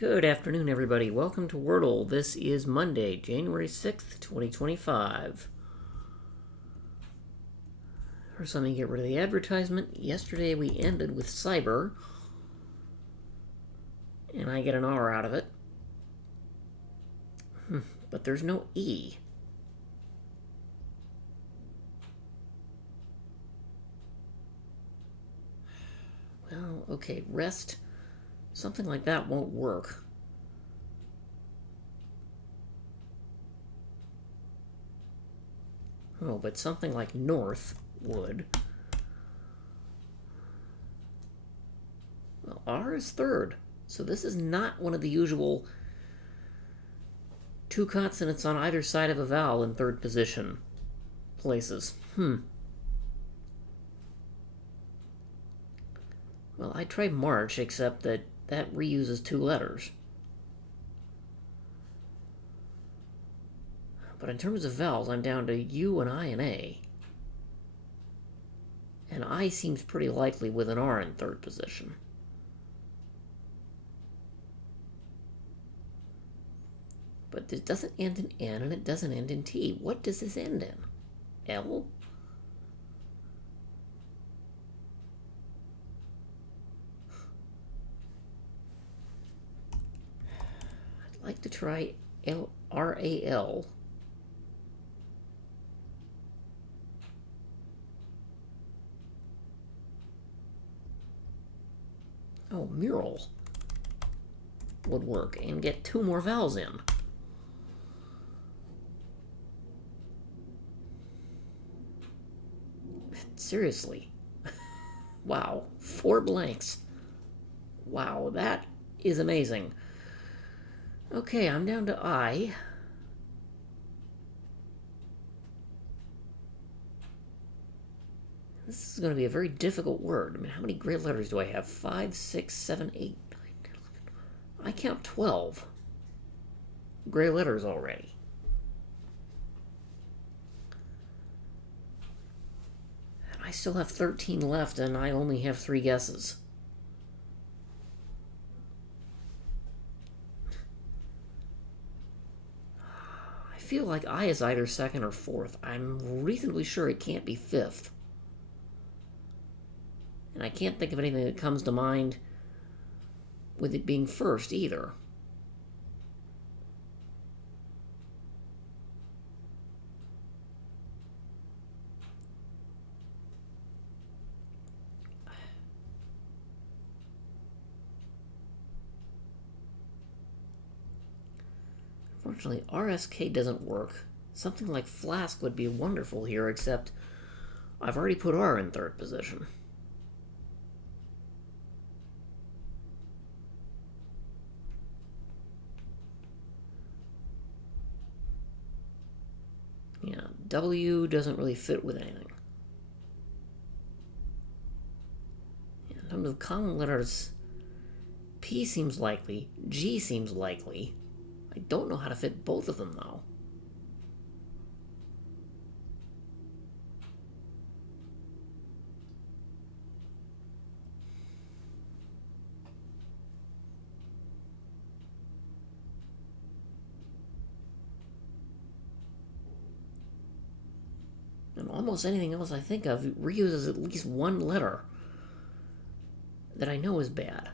Good afternoon, everybody. Welcome to Wordle. This is Monday, January 6th, 2025. First, let me get rid of the advertisement. Yesterday, we ended with cyber, and I get an R out of it. But there's no E. Well, okay, rest. Something like that won't work. Oh, but something like north would. Well, R is third, so this is not one of the usual two consonants on either side of a vowel in third position places. Well, I tried March, except that reuses two letters. But in terms of vowels, I'm down to U and I and A. And I seems pretty likely with an R in third position. But this doesn't end in N and it doesn't end in T. What does this end in? L? I'd like to try R-A-L. Oh, mural would work and get two more vowels in. Seriously. Wow, 4 blanks. Wow, that is amazing. Okay, I'm down to I. This is going to be a very difficult word. I mean, how many gray letters do I have? 5, 6, 7, 8, 9, 10, 11. I count 12 gray letters already. And I still have 13 left, and I only have 3 guesses. I feel like I is either second or fourth. I'm reasonably sure it can't be fifth. And I can't think of anything that comes to mind with it being first either. Unfortunately, RSK doesn't work. Something like flask would be wonderful here, except I've already put R in third position. Yeah, W doesn't really fit with anything. In terms of common letters, P seems likely, G seems likely. I don't know how to fit both of them, though. And almost anything else I think of reuses at least one letter that I know is bad.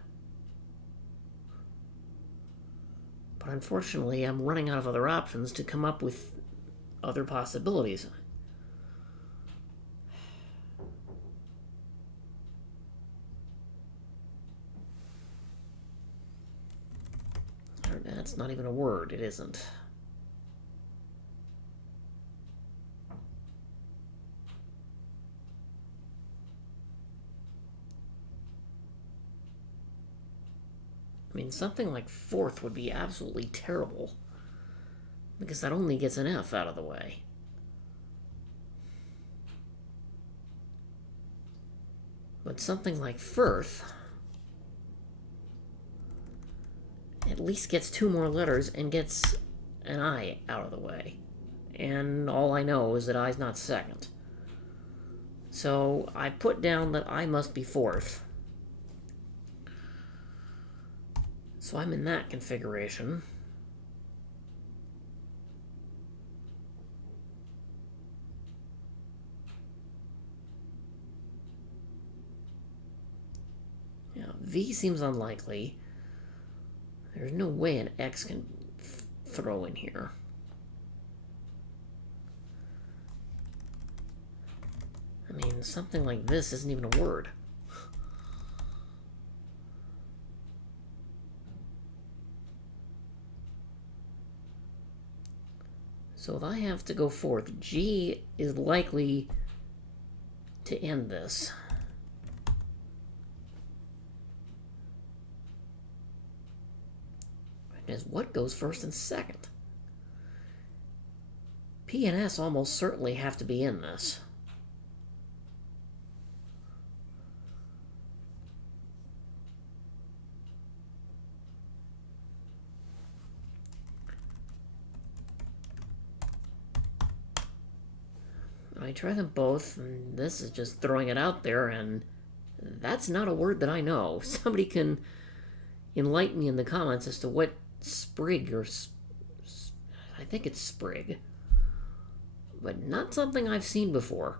But unfortunately, I'm running out of other options to come up with other possibilities. That's not even a word, it isn't. I mean, something like fourth would be absolutely terrible, because that only gets an F out of the way. But something like Firth at least gets 2 more letters and gets an I out of the way. And all I know is that I's not second. So I put down that I must be fourth. So I'm in that configuration. Yeah, V seems unlikely. There's no way an X can throw in here. I mean, something like this isn't even a word. So if I have to go forth, G is likely to end this. Is what goes first and second? P and S almost certainly have to be in this. I try them both, and this is just throwing it out there, and that's not a word that I know. Somebody can enlighten me in the comments as to what sprig or... I think it's sprig. But not something I've seen before.